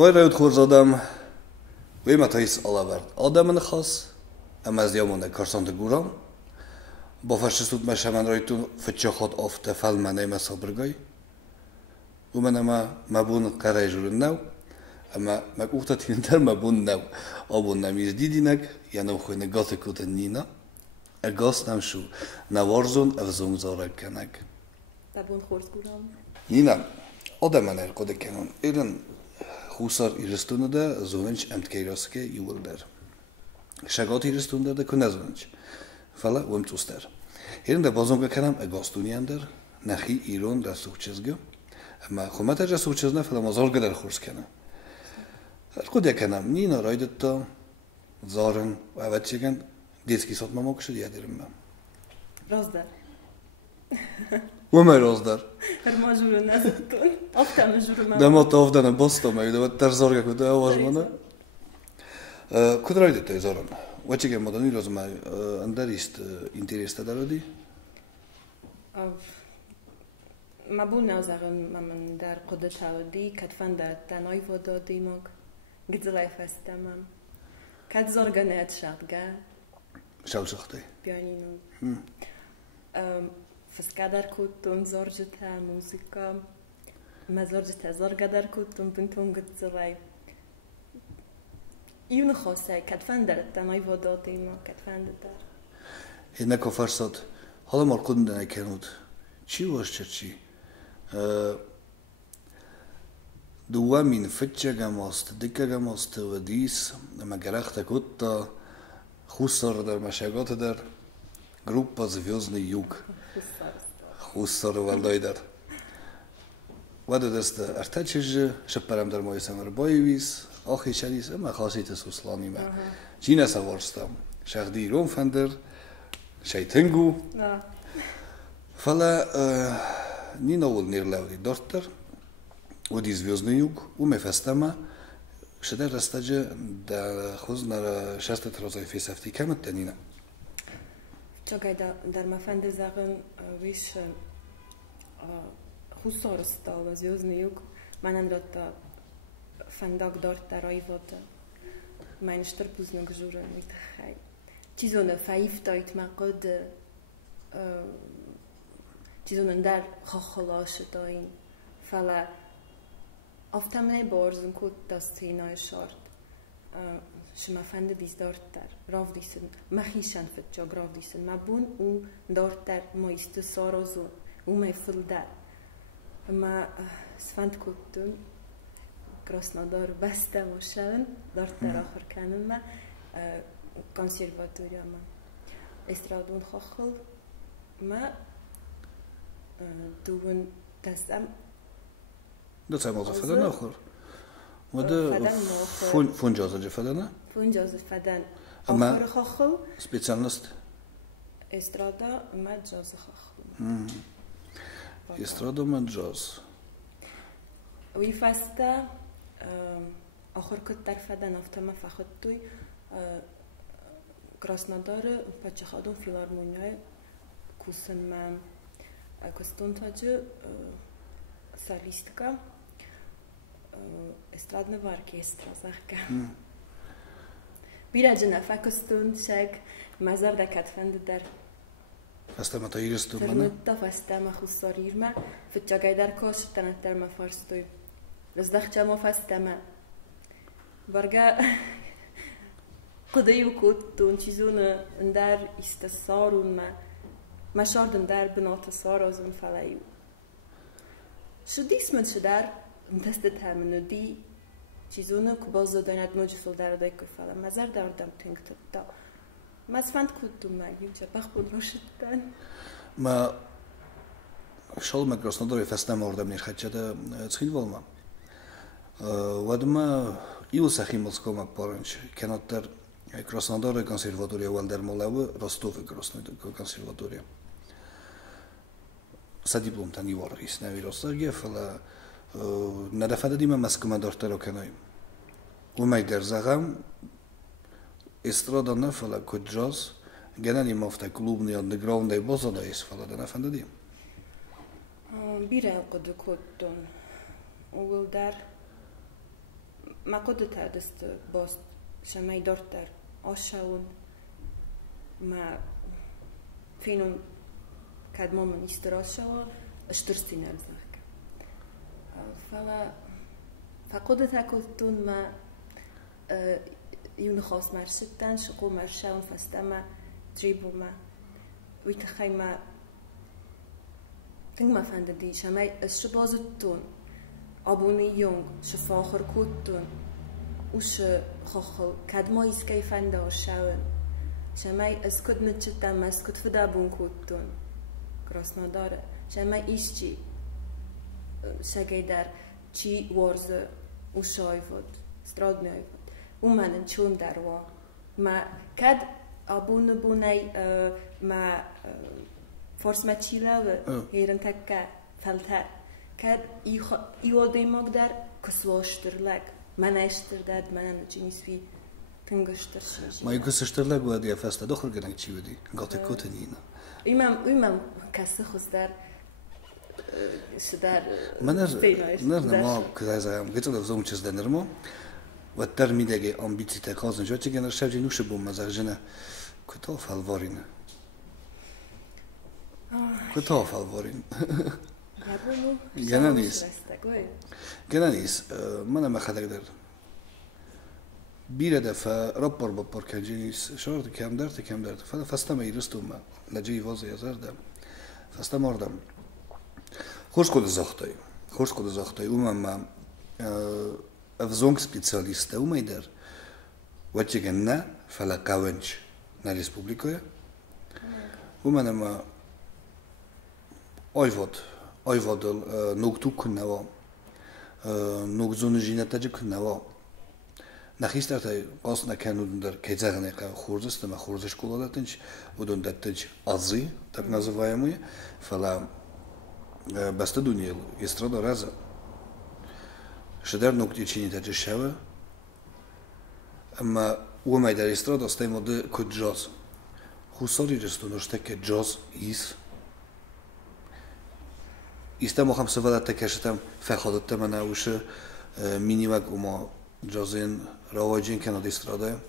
Boyra uitgoorzadam, we met huis allebei Adam'ın khas, ama az yaman karsante guram. Bafashsut ma shaman raytun fitchakhat of te falmane ma sabrgay. ومن ما بون قراجل ناو اما ما قوت تنتر ما بون ناو ابو نميز ديدينك يعني خو نگات كوت نينا اگاس نم شو نوارزون افزون زارك كنك تبون خورس گورام نينا ادم انا قد كانون ايرن خوسار يرستونه ده زوننش امت كيراسكه يولدر شغات يرستونه ده كنزوننش فلا ومتوستر ايرن ده بازونگا کنم اگاس دونیاندر نخی ایران دستو چزگه اما خمت اجا سوچز نه فلم زار قدر خورس کنه. خود یکنم نینا رایدت تا زارن و اوت چیکن دیسکی سات ما ماکشد یادرم من. رازدار. و ما رازدار. هر ما جور نزدتون. آفتا مجور ما. دم آفتا نه باستم ایده و تر زار که کده آواز منه. کد رایدت تا زارن. و چیکن مدانی روز ما اندریست اینتریست دارودی؟ ما بون نازگن من در قدرت هودی کتفن در تنهایی ودادی مگ گذلای فستم کت زرگنت شدگه شاو شخته پیانینو فسکادر کتون زرجت موسیقا مزرجت زرگدر کتون بنتون گذلای یون خاصه کتفن در تنهایی ودادی مگ کتفن در اینه کفرسات حالا مرکون نکنود چی واش چی دوامين فتشة ماست دكة ماست وديس لما جرحت كوتا خسر در مشاغات در группа Звездный Юг خسر والله در وده دست ارتچج شپرم در مای سمر بایویس آخی شریس اما خاصیت سوسلانی ما جینا سوارستم شغدی روم فندر شیطنگو فلا Nina ul nirlaudi dorter, odi Звездный Юг, ume festama, шедер растаджа да хоз на шастет розай фесафти камет да Nina. Чагай дар мафанде загын виш хусор стал Звездный Юг, манан дата фандаг дорта райвота. Mein Sturpusnung juren mit хай. Чизона фаифтайт мaqod چیزون در خاخلاش داین فلا افتمنه بارزون کود دستی نای شارد شما فنده بیز دارد در راف دیسن مخیشن فتجا گراف دیسن ما بون او دارد در ما است سارازون او میفل در ما سفند کودتون کراسنادار بسته ماشن دارد در آخر کنن ما کنسیرواتوریا ما استرادون خاخل ما دون دستم دستم از فدان آخر مده فونجاز جه فدانه فونجاز فدان آخر خاخل سپیشالست استرادا ما جاز خاخل استرادا ما جاز وی فسته آخر کت در فدان افتما فخد توی کراسنادار پچخادون فیلارمونیای کوسن من Костунтаджи солистка эстрадного оркестра захка. Бираджина факостун шаг мазар да катфанд дар Фастама таирсту мана. Фернутта фастама хуссарирма фитчагай дар кош танаттар ма фарстуй. Раздахча ма фастама. Барга قديو كوتون چیزونه اندر استسارون ما شاردن در بنات سارازون فلایو شو دیسمن شدار دست تامنو دی چیزونه که باز دانت موجود در دای کفلا مزار داردم تنگ تا ما سفند کودم ماگیم چه بخون روشتن ما شال ما Краснодаре фестам ордам нерхачада цхил волма вадма иусахимовском паранч канатар Краснодаре консерватория Валдер Молавы Ростов консерватория سدیپلم تنی واریس نویرستگی فلا ندفعه دیم مسکوم دارته رو کنیم و می در زغم استرادا نفلا کجاز گنانی مافت کلوب نیاد نگراونده بازده است فلا دنفعه دیم بیره قد کدون اول در ما قدرت دست باست شمای دارت در آشون ما فینون کدام من استراحت اشترسين الزهك فقدت كنتون ما يون خاص مرشدن شقو مرشون فستما تريبو ما ويتخي ما تنگ ما فنددي شماي الشبازتون أبوني يونغ شفاخر كوتون وش خخل كدما يسكي فندا وشاون شماي اسكت نتشتا ما اسكت فدابون كوتون Krasnodar, شما ایشی شگی در چی ورز وشای بود استراد میای بود و من چون در ما کد abonabonei ma forse ma chilava heren takka falta kad I odemog dar kuswashterlag manashterdag man chinisvi tengashtershi ما يقصشترlag ودي فاست دخل جنك شي ودي قاطع كوتنينا imam kassa khusdar شدار نرنا ما كذا قلت له زوم تشز دنرمو والترمي دقي أمبيتي تكازن شو تيجي نرشة جنوش بوم مزاجنا كتاف هالوارين كتاف هالوارين جنانيس ما أنا ما خدك در بيرد فربر ببر كجنيس شرط كم درت فلا فاستما يرستو ما نجي وازي يزردم فاستما أردم خوش كود زاختای ما أفزونك سبيциалиста ومايدر واتجنا فلا كاونش на республикое ومن ما أيفض نقطو كنوا نقزون جينات كنوا نخيست أرتاي قصنا كانوا در كيزاغنا خورزست ما خورزش كولادتنش ودون دتنش أزي так называемые فلا баста дуниел эстрада раза шедар нокти чинит жешава ама умай дар эстрада стаймоды ко джаз хусори рестуно штеке джаз ис истам хам савала такашатам фахадатта мана уша минимак ума джазен раваджин канад эстрада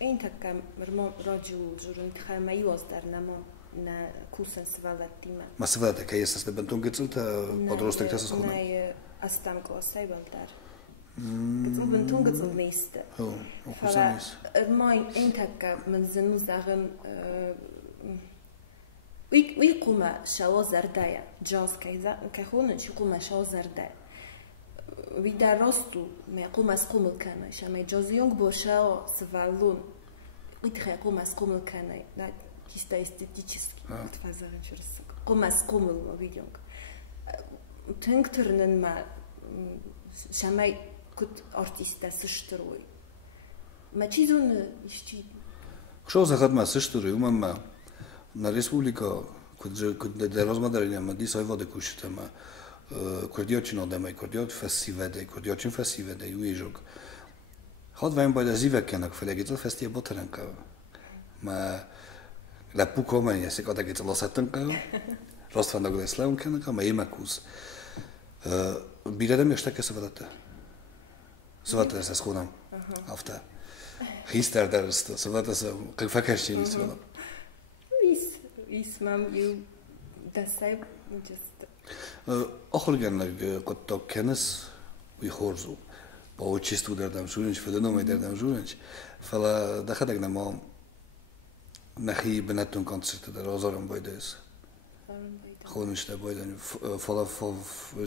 این تکم مرمون راجو جورن تخمه یوازدار نما نه کوسن سوالتیمه. ما سوالت که یست بنتون گذشت پادرست کلاس خونه. نه استم کلاسی بالدار. گذشت بنتون گذشت نیست. فلا ما این تکم من زنوز دارم وی قوم شوا زرده جاز که خونه چی قوم شوا زرده. وی در راستو می قوم از قوم کنه شما جازیونگ باشه سوالون وی تخیل قوم از قوم کنه نه چیستا استتیچیسکی تفازارن شرس قوم از قوم ویدیونگ تنگ ترنن ما شما کت آرتیستا سشتروی ما چیزون ایشتی شو زخات ما سشتروی ما na Republika kod da rozmadaranja ma di sai vode kushta ma kordiočino da mai kordiot festivede kordiočin festivede uježog hod vaim bada zivekenak felegitol festie botaranka ma la pukoma ja se kada gitol satanka rostvan dogle slaunkenaka ma imakus biradem još take savata se schodam afta hister darst savata se kak fakarščini svela اسمم یو دسته مجست. آخرگرنگ قطع کنس ویخورزو با وچیستو دردم جورنج فدنومی دردم جورنج فلا دخلك نما نخي بناتون كونسرت در آزارم بایدهس. خونش تا بایدن فلا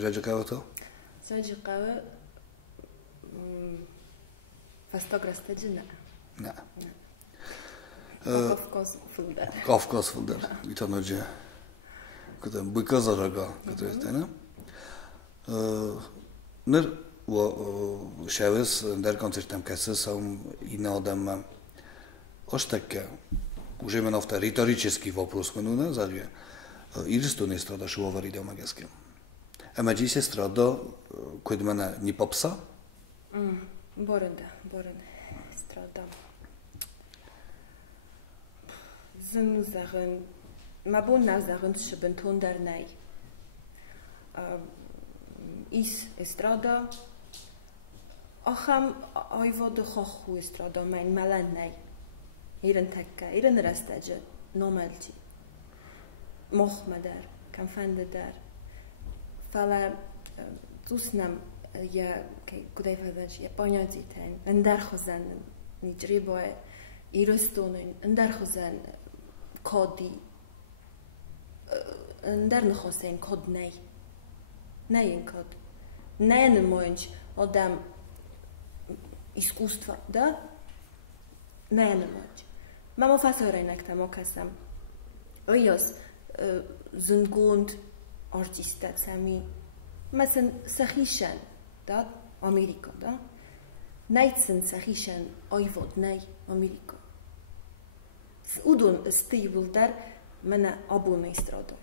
جاج قهوه جاج قهوه فاستغرست جنة. نه. Kafkas Fulder. Utan önce bu kazaraga kadar Nır o şahıs der konsertem kası sam inadam oştakka уже именно в риторический вопрос менуна заря иристо не страда шо варида магаске ама джисе страда код мана ни попса борен страда Zin zeggen, maar bon nou zeggen ze bent daar nee. Is estrada, آخام آیواد خو استرادا من ملن نی ایران تکه ایران رستجه نومالتی مخ مدار کم فند در فلا دوستنم یا که کدای فداش یا پانیازی تن اندر خزن نیجری باید ایرستونن اندر خزن کادی اندر نخواستن کد نه این کد نه نماینج آدم искусство да не нemaч мамо фасорайнак тамокасам ойос зунгунд артистат сами مثلا سخیشن داد آمریکا دا نیتسن سخیشن آیواد نی آمریکا اودون استیبل در من آبون استرادا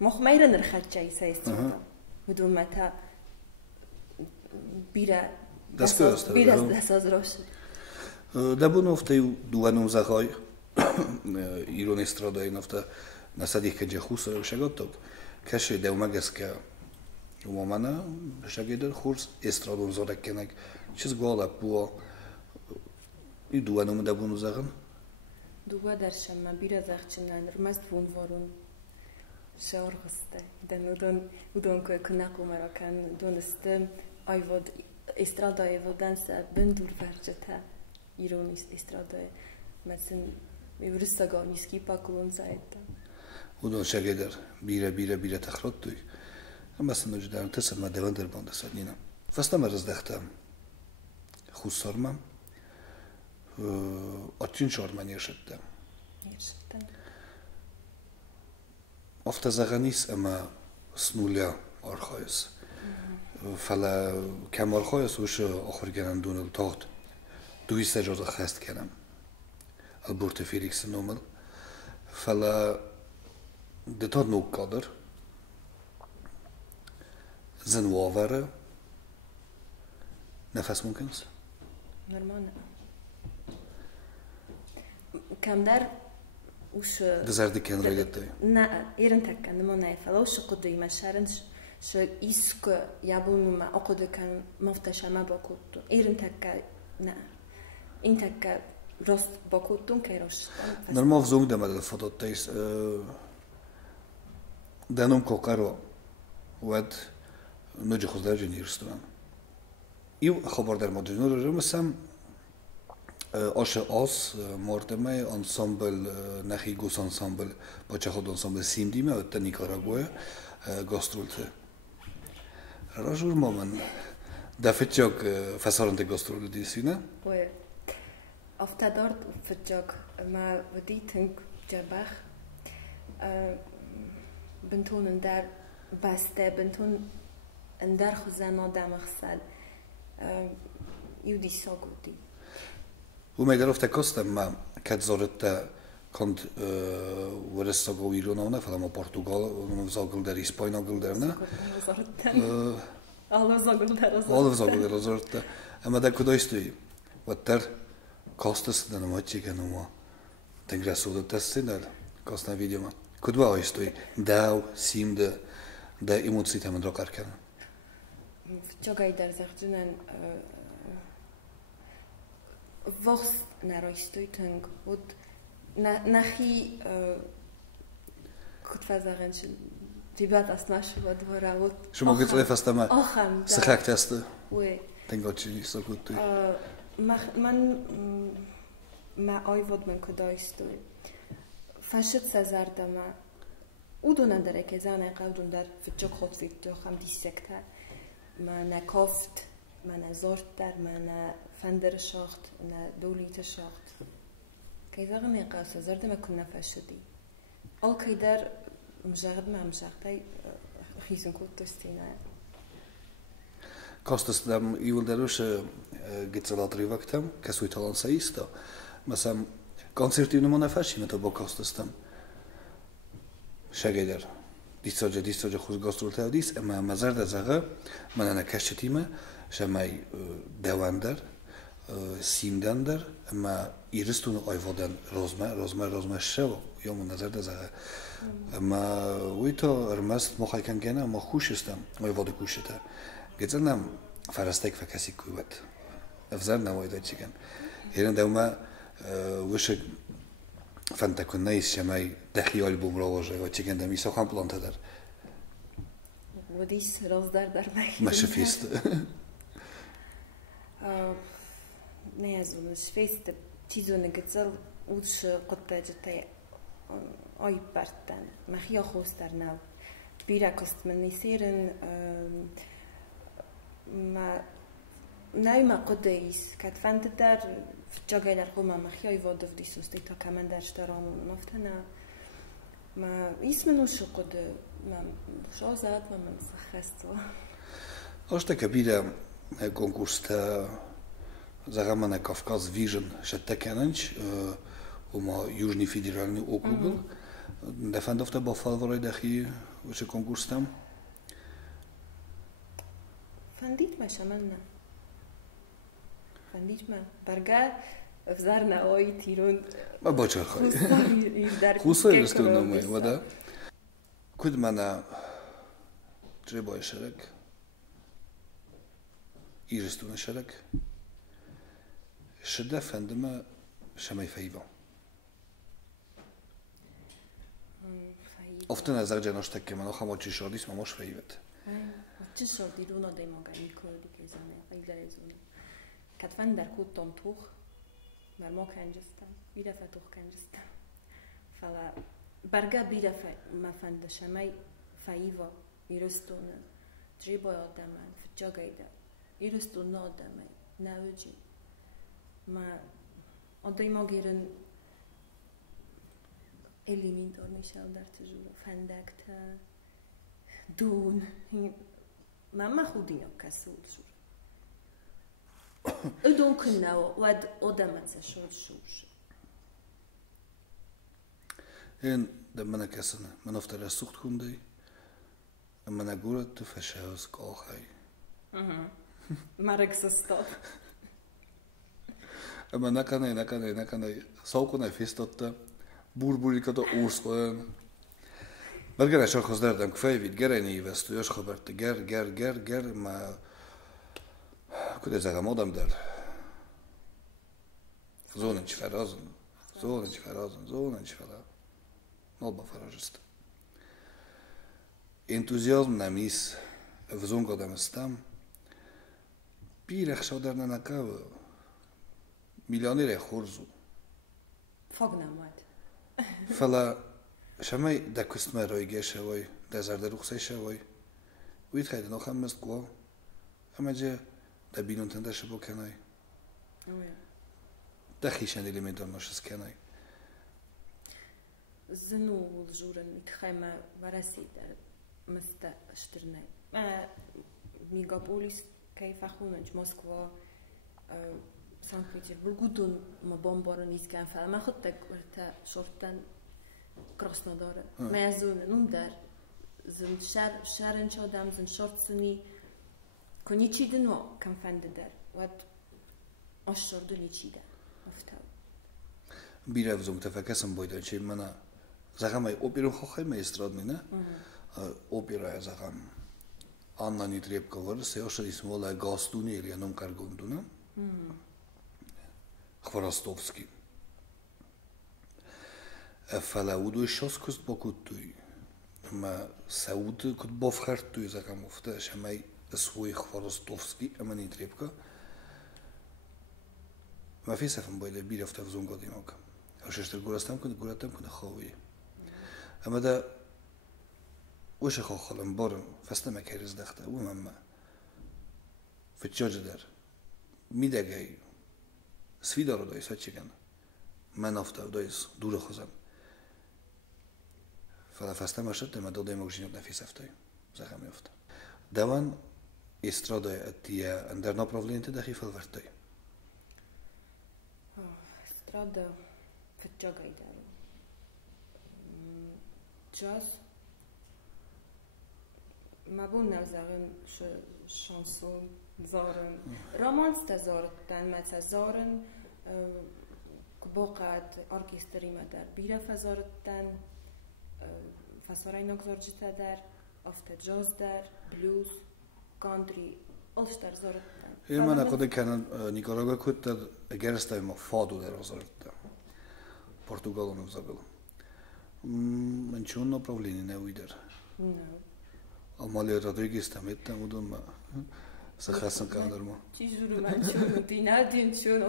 مخمیرن رخچای سایسترادا اودون متا بیره دست از راشه دبون افته دوانم زخای ایران استرادای نفته نسادی که جخوس رو شگاتب کشه دومگس که ومانه شگیدر خورس استرادون زارک کنک چیز گالب بوا ای دوانم دبون زخن دوه درشم من بیره زخچنن رمست فون وارون شعر خسته udon که کناقو مراکن دونسته آیواد استرادای ودانسه بندور فرجته ایران استرادای مثلا میورستگاه نیسکی پاکولون زایده udon شگیدر بیره تخرات توی مثلا نجدارم تسر ما دوان در بانده سالینم فستا مرز دختم خوصارمم آتین شارمن یرشدم افتا زغنیس اما سنولیا آرخایس فلا کم آرخایس وش آخر گرن دون التاخت دویسته جاده خست کنم البرت فیلیکس نومل فلا دتاد نوک کادر زن وافره نفس ممکنست؟ نرمانه کم در وش دزرد کن رایدت دای؟ نه ایران تکن نمانه فلا وش قدوی مشارنش شو ایسک یابونو ما اقدو کن مفتش ما باکوتو ایران تکن نه این تکن راست باکوتون که راست نرماف زنگ دمد الفضات تایس دانم کوکارو ود نوجه خوز در جنی رستوران ایو خبر در مدرنو رو مثلا آش آس مردمه انسامبل نخی گوس انسامبل با چه خود انسامبل سیم دیمه و تا نیکاراگوه گاسترولته راجور مامن دفتجاک فسارنده گاسترول دیسی نه؟ بوی افتادار فتجاک ما ودی تنگ جبخ بنتون در بسته بنتون اندر خزن آدم خسل یودی ساگودی و میدار افته کستم ما کد زارت کند ورست ساگو ایران آونه فلما پرتغال زاگل در اسپاین آگل در نه آلو زاگل در زارت اما در کدایستوی و در کاستست در نماچی که نما تنگ رسولت دستی در کاستن ویدیو ما کدوه آیستوی داو سیم ده ایموتسی تمن را کار کردن چگای در زخجنن وقت نرایستوی تنگ بود نخی کد فزاقنش دیبات اصلاش بود ورود شما گیت ریف است ما آخام سخت است وی تنگا چی نیست کد توی من ما آیود من کدایستوی فشت سزردم اودو نداره که زنه قودون در فتجاک خود فکر خم دیسکتر من کافت من زارت در من فندر شاخت من دولیت شاخت که زاغ میقاس زردم کن نفشدی آل که در مجرد ما مجرد خیزن کود دستینه کاستست دم ایول دروش گیتزالاتری وقتم کسوی تالان سایستا مثلا کنسرتی نمونه نفشی متا با کاستستم شگیدر دیستاجا خوز گاسترول تودیس اما مزرد زغه من انا کشتیمه شمای دواندر سیمدندر اما ایرستون آیوادن روزمه شو یا من نظر زغه اما وی تا ارمست مخایکن گنه اما خوش استم آیواد کوشته گذنم فرستك فكاسي كويت افزرنا وايد تشيكن هنا دوما وش فانت كنايس شماي دخي ألبوم روجه وتشيكن دمي سو خام بلانت در وديس روزدار در مش فيست نه از اونش فیست چیزو نگذل اوش قطعه جتای آی برتن مخیا خوست در نو بیرا کست من نیسیرن ما نای ما قدیس کات فند در جاگای در قوم مخیای وادف دیسوستی تا کمان در شترام نفتنا ما اسم نوش قد ما شازات ما من سخستو Osta kabira konkurs zagamana Kavkaz Vision Shettekenench uma Južni federalni okrug. Defendovte bafalvaroj dachi وش konkurs tam? فنديت ما شملنا فنديت ما برجع افزارنا اوي تيرون ما باشر خاي خوصا يرستونا مي ودا كود منا تريبو يشارك يرستونا شارك شده فندما شماي فايبا Ofte na zagdzieność takie ma no hamoci szodis ma moż fejwet. Czy szodi runo dej moga nikol dikizane iglarezun. Kat van der kuton tuch mar mo kanjistan. Bira fa tuch kanjistan. Fala barga bira fa ma fanda shamai faiva irustuna. Tribo odaman fjogaida. Irustun odamai nauji. Ma odej mogiren Elimintor Michel در تجربه فندکت دون ما خودی کسود شور ادون کنه ود آدمت شود شوش این دم کسنه من افتاد از سخت کندی من اگورت تو فشاز کاخی مرگ سستاد اما نکنه سوکنه فیستاته Burburikata úrszkolan. Mert geres akhoz derdem fejvid, gereni évesztő, és haberte ger, ma kudezegem odam der. Zo nincs fel. Nolba farazszt. Entuziazm nem is, vzongadam estem. Pírek sadarna nakav. Milionére horzu. Fognám majd. فلا شمای دکست مرایی شوی دزرد رخصه شوی وید خیلی نخم مست قوا اما جه دبینون تنده شبو کنای دخیشن الیمنتان ناشس کنای زنو الجورن اتخيما ورسي در مستا اشترناي ميغابوليس كيف اخونج موسكوا سانت بيتربورغ دون ما بومبارن izgan fel. Már hodtak ورتا شورتن Krasnodar. ما زون نمدر زن شارن شادم زن شورتسني كونيتشي دنو كم فند در ود اشور دنيتشي در مفتاو بیره وزم تفکرم باید چه من زغمای اوپیرون خواه می استرادنی نه اوپیرای زغم آنانی تریب کار سیاش اسمولا گاستونی ایلیانم کارگوندونه Chворостовський. فلاودو شاس کست با کتوی. ما سعود کت بافخرد توی زکام افته شمای اسوی خворостовський اما نیتریب که. ما فی سفن باید بیر افته وزون قدیم آکم. اوششتر گورستم کنه خواهی. اما دا وش خواه خالم بارم فسته مکریز دخته و مما فتجاج در میدگی Svidaro da je svećigan. Men ofta da je duro hozam. Fala fasta mašate ma dodaj mog žinjot na fisavtoj. Zaham je ofta. Davan istrada je tija andar napravljente da hifal vrtoj. Strada فتجاگای دارم. جاز ما بون نزارن شانسون زارن رومانس تزارتن مثل زارن کبوقت ارکستری مدر بیره فزارتن فسارای نگذارجی در افت جاز در بلوز کاندری Olstar zorottan. Ilman ako de kan Nicaragua kutta gersta ima fadu der ozorta. Portugalon uzagala. Manchun направление не уйдер. No. Amalia Rodriguez tamitten udon ma. Сахасан кадърма. Ci giuro, ma c'è dinadin c'è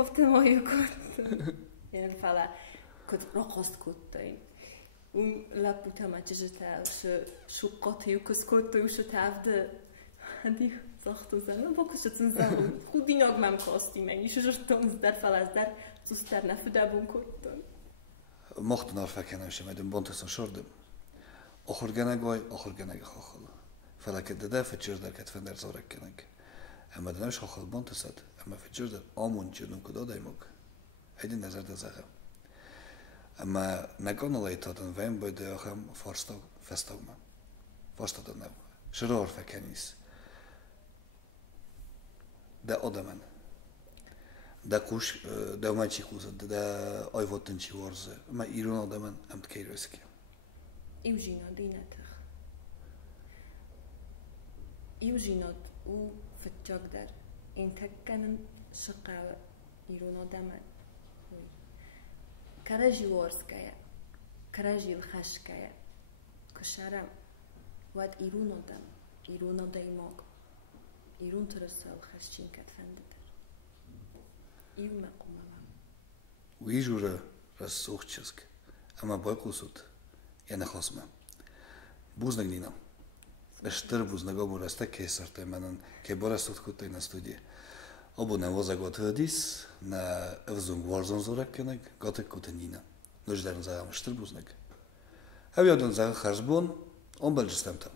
ofte moju kut. Jen fala kut rokost kuttain. La puta ma c'è شقات يوكس كوت وش تعبد هدي زخت زن بوكس تنزل خودی نگم کاستی منی شجرتون زدر فلاز در زستر نفدا بون کتن Mocht naar verkennen ze met een bontes en shordem. Ochorgenagoy, ochorgenag chochel. Felaket de fetjurderket van der zorgkenig. En met een chochel bontesat, en met fetjurder amuntje nu kododemok. Hedin nezer de zeggen. En maar negonoleit had een wijn bij de ocham voorstok vestogma. Voorstok dat nou. Schroor verkennis. De odemen. Da kush, da machi kusa, da oivotenchi worze. Ma iruna odemen amt keiroski. Iužino dinatach. Iužinot u fetjagdar. Intekkanen shaqawa iruna odemen. Karaji worskaya. Karaji ilkhashkaya. Kusharam. Wad iruna odem. Iruna odeimog. Irun terasal khashchinkat fendet. Уижура рассухческ, ама бойкусут, я не хосме. Бузнагнина. Рештер бузнагобу расте кесарте менен ке борастут кутай на студия. Обу не воза гот хадис на евзунг ворзон зораккенек готе кутенина. Нуждерн заам штер бузнаг. Хавјоден за харзбон, он белжестемта.